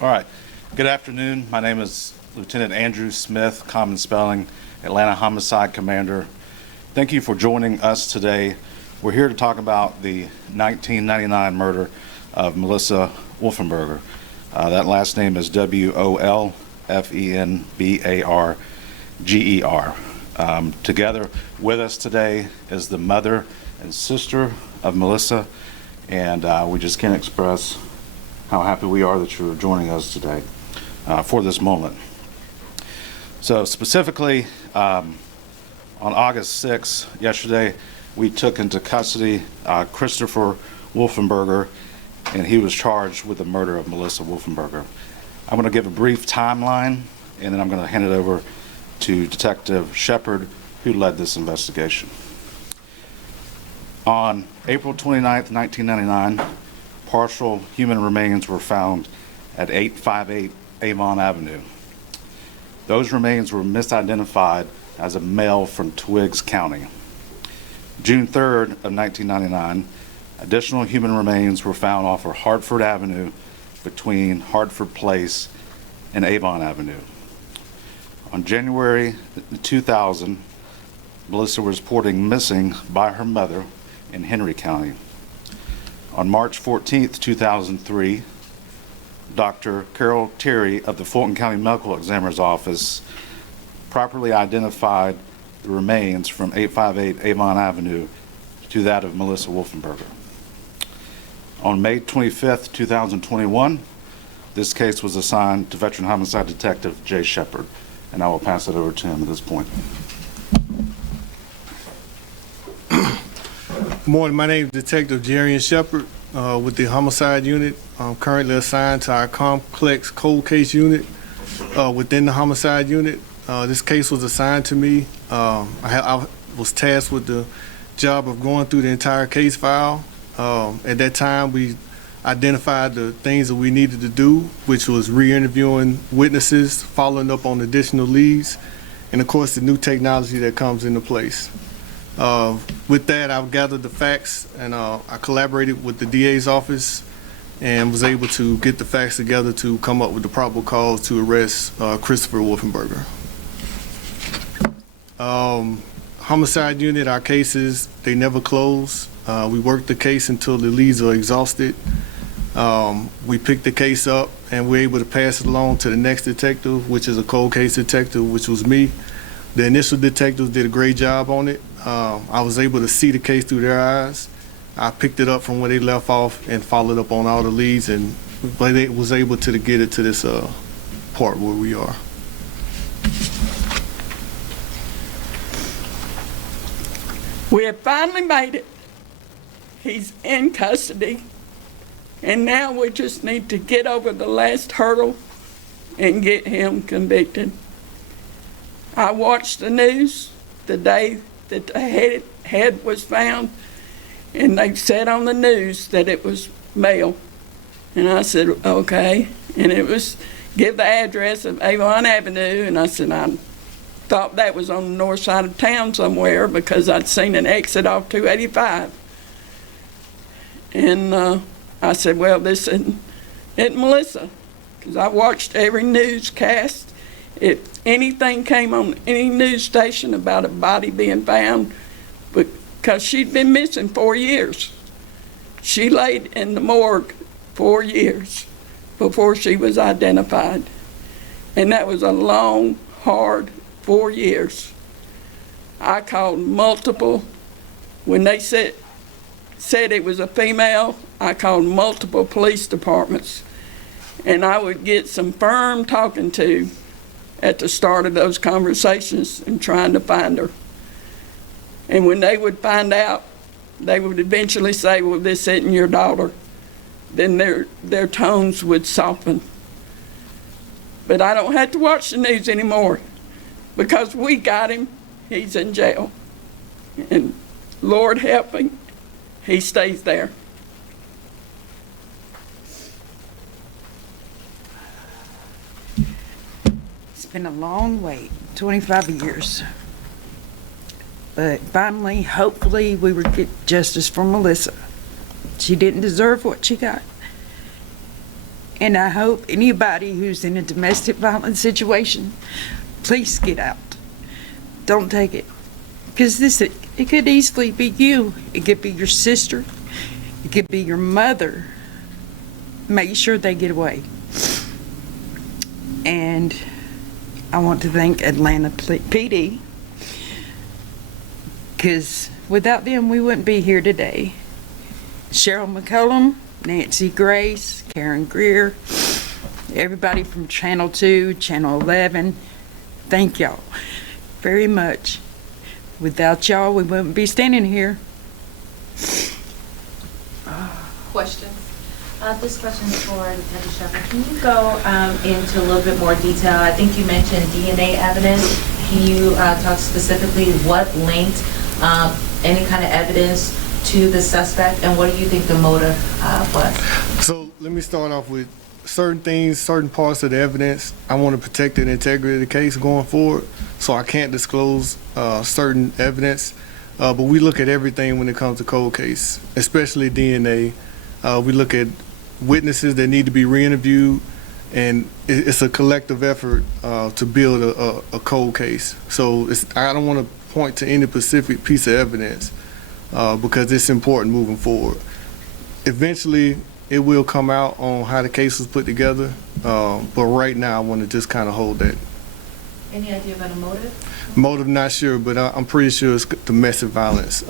All right. Good afternoon. My name is Lieutenant Andrew Smith, common spelling, Atlanta Homicide Commander. Thank you for joining us today. We're here to talk about the 1999 murder of Melissa Wolfenbarger. That last name is Wolfenbarger. Together with us today is the mother and sister of Melissa, and we just can't express how happy we are that you're joining us today for this moment. So specifically, on August 6th, yesterday, we took into custody Christopher Wolfenbarger, and he was charged with the murder of Melissa Wolfenbarger. I'm going to give a brief timeline, and then I'm going to hand it over to Detective Shepard, who led this investigation. On April 29th, 1999, partial human remains were found at 858 Avon Avenue. Those remains were misidentified as a male from Twiggs County. June 3rd of 1999, additional human remains were found off of Hartford Avenue between Hartford Place and Avon Avenue. On January 2000, Melissa was reported missing by her mother in Henry County. On March 14th, 2003, Dr. Carol Terry of the Fulton County Medical Examiner's Office properly identified the remains from 858 Avon Avenue to that of Melissa Wolfenbarger. On May 25th, 2021, this case was assigned to Veteran Homicide Detective Jay Shepard, and I will pass it over to him at this point. Good morning. My name is Detective Jarian Shepard with the Homicide Unit. I'm currently assigned to our complex cold case unit within the Homicide Unit. This case was assigned to me. I was tasked with the job of going through the entire case file. At that time, we identified the things that we needed to do, which was re-interviewing witnesses, following up on additional leads, and of course the new technology that comes into place. With that, I've gathered the facts, and I collaborated with the DA's office and was able to get the facts together to come up with the probable cause to arrest Christopher Wolfenbarger. Homicide Unit, our cases, they never close. We work the case until the leads are exhausted. We pick the case up and we're able to pass it along to the next detective, which is a cold case detective, which was me. The initial detectives did a great job on it. I was able to see the case through their eyes. I picked it up from where they left off and followed up on all the leads, and was able to get it to this part where we are. We have finally made it. He's in custody, and now we just need to get over the last hurdle and get him convicted. I watched the news the day that the head was found, and they said on the news that it was male. And I said, okay. And it was, give the address of Avon Avenue, and I said, I thought that was on the north side of town somewhere because I'd seen an exit off 285. And I said, well, this isn't Melissa, because I watched every newscast. If anything came on any news station about a body being found, because she'd been missing 4 years. She laid in the morgue 4 years before she was identified. And that was a long, hard 4 years. I called multiple, when they said it was a female, I called multiple police departments, and I would get some firm talking to at the start of those conversations and trying to find her. And when they would find out, they would eventually say, well, this isn't your daughter. Then their tones would soften. But I don't have to watch the news anymore because we got him. He's in jail. And Lord help him, he stays there. It's been a long wait, 25 years. But finally, hopefully, we will get justice for Melissa. She didn't deserve what she got. And I hope anybody who's in a domestic violence situation, please get out. Don't take it. Because it could easily be you. It could be your sister. It could be your mother. Make sure they get away. And I want to thank Atlanta PD, because without them, we wouldn't be here today. Cheryl McCollum, Nancy Grace, Karen Greer, everybody from Channel 2, Channel 11, thank y'all very much. Without y'all, we wouldn't be standing here. Questions? This question is for Detective Shepard. Can you go into a little bit more detail? I think you mentioned DNA evidence. Can you talk specifically what linked any kind of evidence to the suspect, and what do you think the motive was? So let me start off with certain things, certain parts of the evidence. I want to protect the integrity of the case going forward, so I can't disclose certain evidence. But we look at everything when it comes to cold case, especially DNA. We look at witnesses that need to be re-interviewed, and it's a collective effort to build a cold case. So I don't want to point to any specific piece of evidence because it's important moving forward. Eventually, it will come out on how the case was put together, but right now I want to just kind of hold that. Any idea about a motive? Motive, not sure, but I'm pretty sure it's domestic violence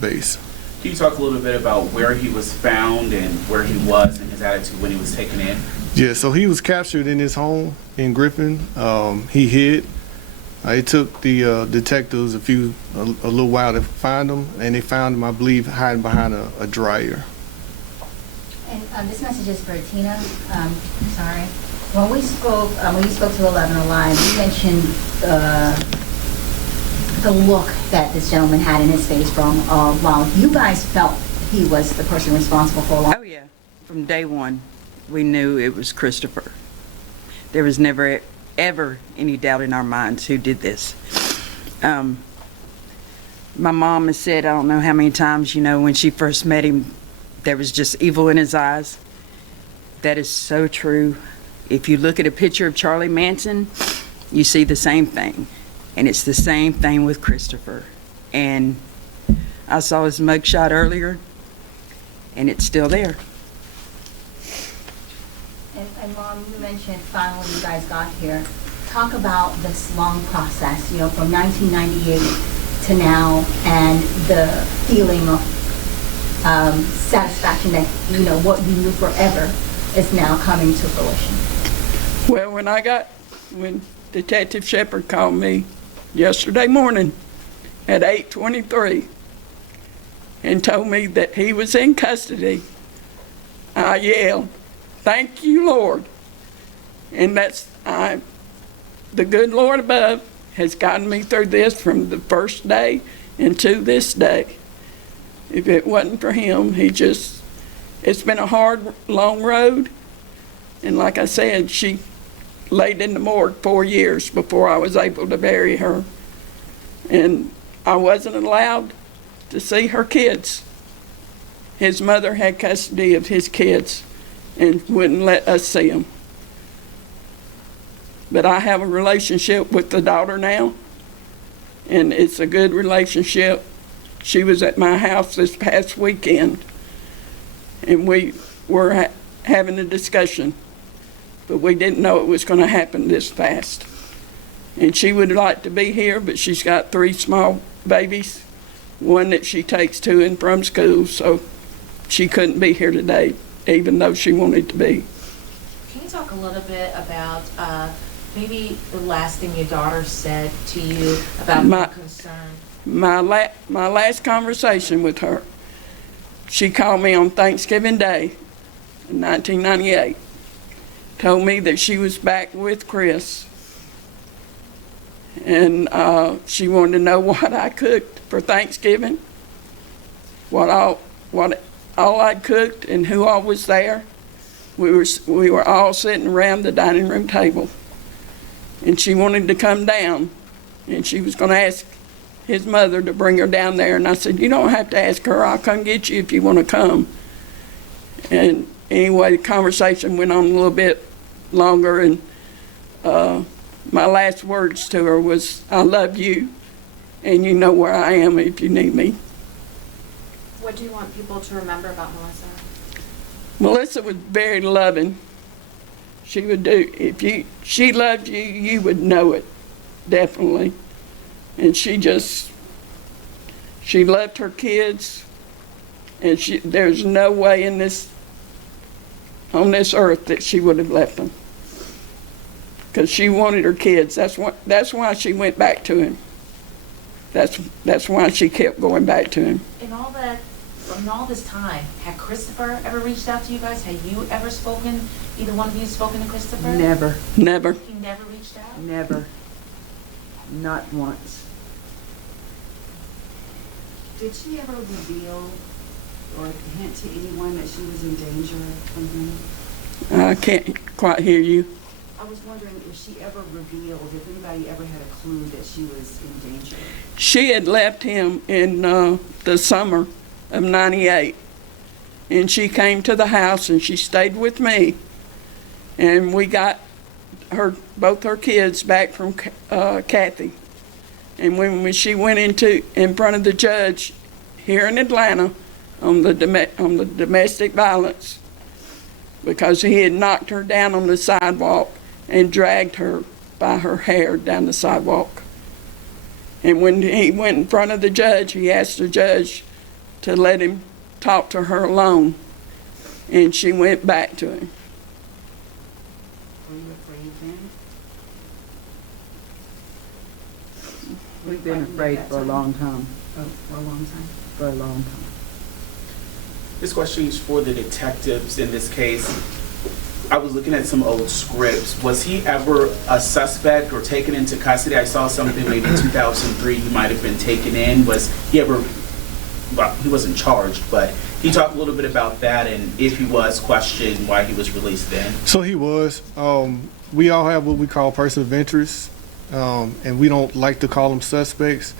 base. Can you talk a little bit about where he was found and where he was and his attitude when he was taken in? Yeah, so he was captured in his home in Griffin. He hid. It took the detectives a little while to find him, and they found him, I believe, hiding behind a dryer. And this message is for Tina. Sorry. When you spoke to 11 Alive, you mentioned the look that this gentleman had in his face from while you guys felt he was the person responsible for a long. Oh yeah, from day one, we knew it was Christopher. There was never, ever any doubt in our minds who did this. My mom has said, I don't know how many times, when she first met him, there was just evil in his eyes. That is so true. If you look at a picture of Charlie Manson, you see the same thing. And it's the same thing with Christopher. And I saw his mugshot earlier, and it's still there. And Mom, you mentioned finally you guys got here. Talk about this long process, from 1998 to now, and the feeling of satisfaction that, what you knew forever is now coming to fruition. Well, when Detective Shepard called me yesterday morning at 8:23 and told me that he was in custody, I yelled, "Thank you, Lord." And the good Lord above has gotten me through this from the first day into this day. If it wasn't for him, it's been a hard, long road. And like I said, she laid in the morgue 4 years before I was able to bury her. And I wasn't allowed to see her kids. His mother had custody of his kids and wouldn't let us see them. But I have a relationship with the daughter now, and it's a good relationship. She was at my house this past weekend, and we were having a discussion, but we didn't know it was going to happen this fast. And she would like to be here, but she's got 3 small babies, one that she takes to and from school, so she couldn't be here today, even though she wanted to be. Can you talk a little bit about maybe the last thing your daughter said to you about being concerned? My last conversation with her, she called me on Thanksgiving Day in 1998, told me that she was back with Chris, and she wanted to know what I cooked for Thanksgiving, what all I'd cooked and who all was there. We were all sitting around the dining room table, and she wanted to come down, and she was going to ask his mother to bring her down there. And I said, "You don't have to ask her. I'll come get you if you want to come." And anyway, the conversation went on a little bit longer, and my last words to her was, I love you, and you know where I am if you need me. What do you want people to remember about Melissa? Melissa was very loving. She would do, she loved you, you would know it, definitely. And she loved her kids, and there's no way on this earth that she would have left them. Because she wanted her kids. That's why she went back to him. That's why she kept going back to him. In all this time, had Christopher ever reached out to you guys? Had you ever spoken, either one of you spoken to Christopher? Never, Never. He never reached out? never, not once. Did she ever reveal or hint to anyone that she was in danger from him? I can't quite hear you. I was wondering if she ever revealed, if anybody ever had a clue that she was in danger. She had left him in the summer of '98, and she came to the house and she stayed with me, and we got both her kids back from Kathy. And when she went in front of the judge here in Atlanta on the domestic violence, because he had knocked her down on the sidewalk and dragged her by her hair down the sidewalk. And when he went in front of the judge, he asked the judge to let him talk to her alone, and she went back to him. Were you afraid then? We've been afraid for a long time, Oh, for a long time? for a long time. This question is for the detectives in this case. I was looking at some old scripts. Was he ever a suspect or taken into custody? I saw something maybe 2003 he might have been taken in. Was he ever, well, he wasn't charged, but he talked a little bit about that, and if he was, questioned why he was released then. So he was. We all have what we call person of interest, and we don't like to call them suspects.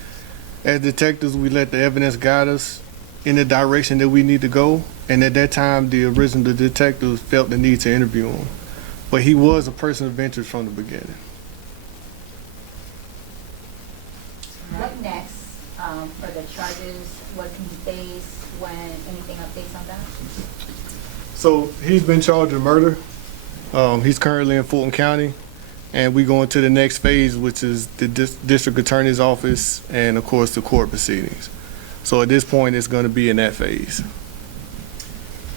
As detectives, we let the evidence guide us in the direction that we need to go, and at that time, the original detectives felt the need to interview him. But he was a person of interest from the beginning. What next for the charges? What can he face? When anything updates on that? So he's been charged with murder. He's currently in Fulton County, and we go into the next phase, which is the district attorney's office and, of course, the court proceedings. So at this point, it's going to be in that phase.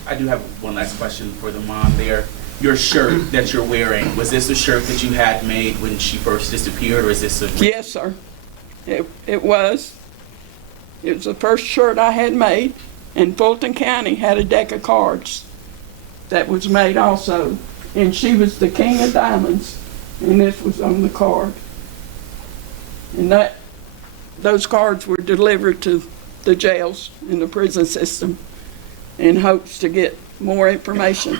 I do have one last question for the mom there. Your shirt that you're wearing, was this a shirt that you had made when she first disappeared, or is this a... Yes, sir. It was. It was the first shirt I had made, and Fulton County had a deck of cards that was made also. And she was the king of diamonds, and this was on the card. And those cards were delivered to the jails in the prison system in hopes to get more information.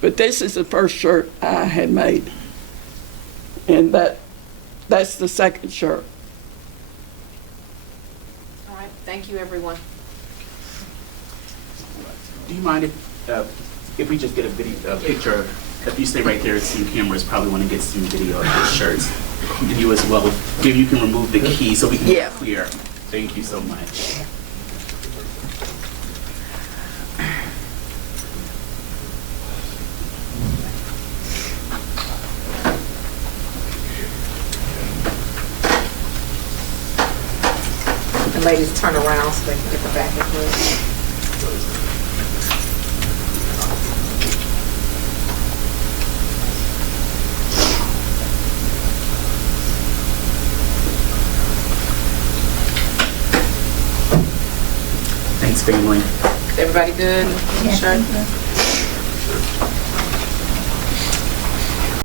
But this is the first shirt I had made. And that's the second shirt. All right, thank you, everyone. Do you mind if we just get a picture? If you stay right there, some cameras probably want to get some video of your shirts. And you as well. If you can remove the key so we can get clear. Thank you so much. The ladies turn around so they can get the back of it. Thanks, family. Everybody good? Yes, Sure. thank you.